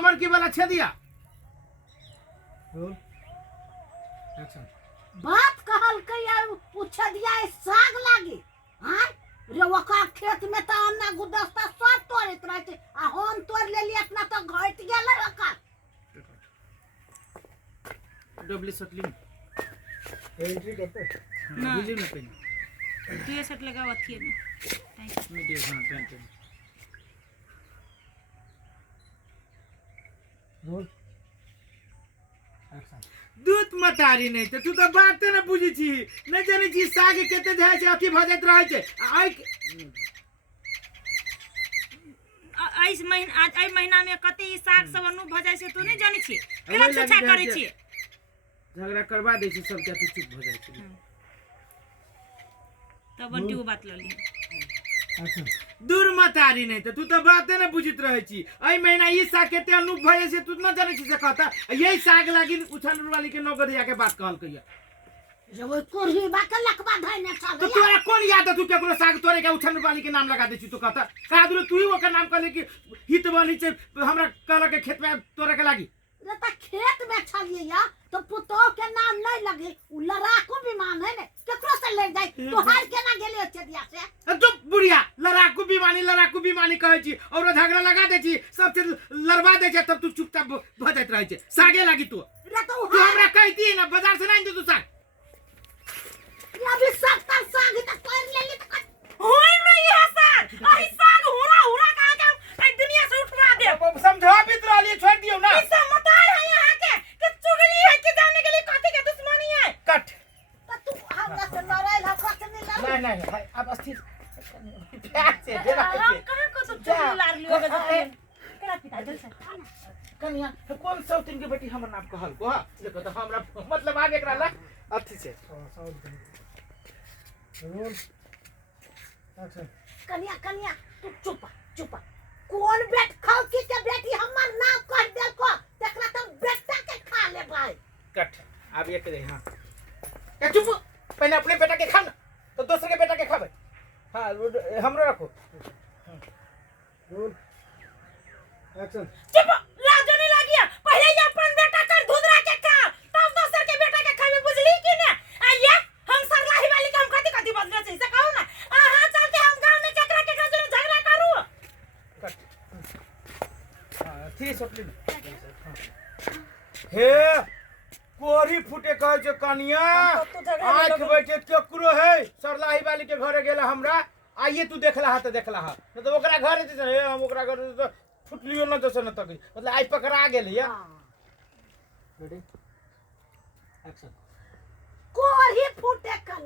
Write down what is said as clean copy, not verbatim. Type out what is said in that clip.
कमर की वाला छे दिया बात कहल कहिया पूछ दिया साग लागे हां रे ओका खेत में त अन्ना गुदस्ता सब तोड़त रहे छे आ हम तोड़ लेली अपना तो घट गेलै ओका डबली सटली एंट्री करते ना बिजली में पेन टी शर्ट लगाओ अथिए में मीडिया हां पेन रोल एक्शन दूध मतारी नहीं तो तू तो बात ना बुझी छी नहीं जानी छी साग केते जाय छै अथी भ जात रहे छै आई इस महीना आज आई महीना में कते ई साग सब अनु भ जाय छै तू नहीं जानी छी केना छुछा करे छी झगड़ा करवा दे छी सब के चुप भ जाय छै तब बंटी वो बात लली एक्शन दूर मतारी नहीं तो तू तो बात ना बुझित रहे छी आई महीना ई साग केते अनु भए से तू न जानी छी से कहता यही साग लागी उछाल वाली के नौकरिया के बात कहल कहिया रे वो कोरही बात लकबा धइने तो चल तोरा कौन याद है तू केकरो साग तोरे के उछाल वाली के नाम लगा दे छी तू कहता का दूर तू ही ओकर नाम कहले कि हित बनी छै हमरा कहल के खेत में तोरे के लागी रे त खेत में छलिए या तो पुतो के नाम नहीं लगे उ लड़ाकू विमान है ने केकरो से ले जाई तो हार केना गेले छे दिया से तो बुढ़िया लड़ाकू बीमानी कहे छी और झगड़ा लगा दे छी सब चीज लड़वा दे छै तब तू चुपचाप भ जात रहे छै सागे लागी तू रे तो तू हमरा कहती ना बाजार से नहीं दे तू साग या भी सत्तर साग त कर लेली त होई नहीं है साग आई साग हुरा कहां के आई दुनिया से उठवा दे समझा भी तो लिए छोड़ दियो ना इस मतार है यहाँ के चुगली है कि जाने के लिए कथी के दुश्मनी है कट त तू हमरा से लड़ाई हकवा से नहीं लड़ नहीं अब अस्थिर प्यार से देना हम कहां को तो चुगली लार लियो केरा पिता जल से कन्या कौन सौतिन के बेटी हमर नाम कहल को देखो तो हमरा मतलब आगे एकरा ला अथी से रोल एक्शन कन्या तू चुप कौन बेट खाओ की के बेटी हमर नाम कह दे को देखला तो बेटा के खा ले भाई कट अब ये करे हां क्या चुप पहले अपने बेटा के खा ना तो दूसरे के बेटा के खाबे हां हमरो रखो रोल एक्शन चुप लाजो नहीं लागिया पहले ये अपन बेटा कर धुदरा के खा तब दूसर के बेटा के खावे बुझली कि ने आइए हम सरलाही वाली के हम कथी बदले से कहू ना हां चल के हम गांव में चकरा के गाजर झगड़ा करू हां ठीक सटली हे कोरी फुटे कहे छ कनिया आंख बैठे केकरो है सरलाही वाली के घरे गेला हमरा आइए तू देखला हा न तो ओकरा घरे जे है हम ओकरा घरे तो फुटलियो न जैसे न तक मतलब आई पकड़ा गेल या रेडी एक्शन कोरी फूटे कर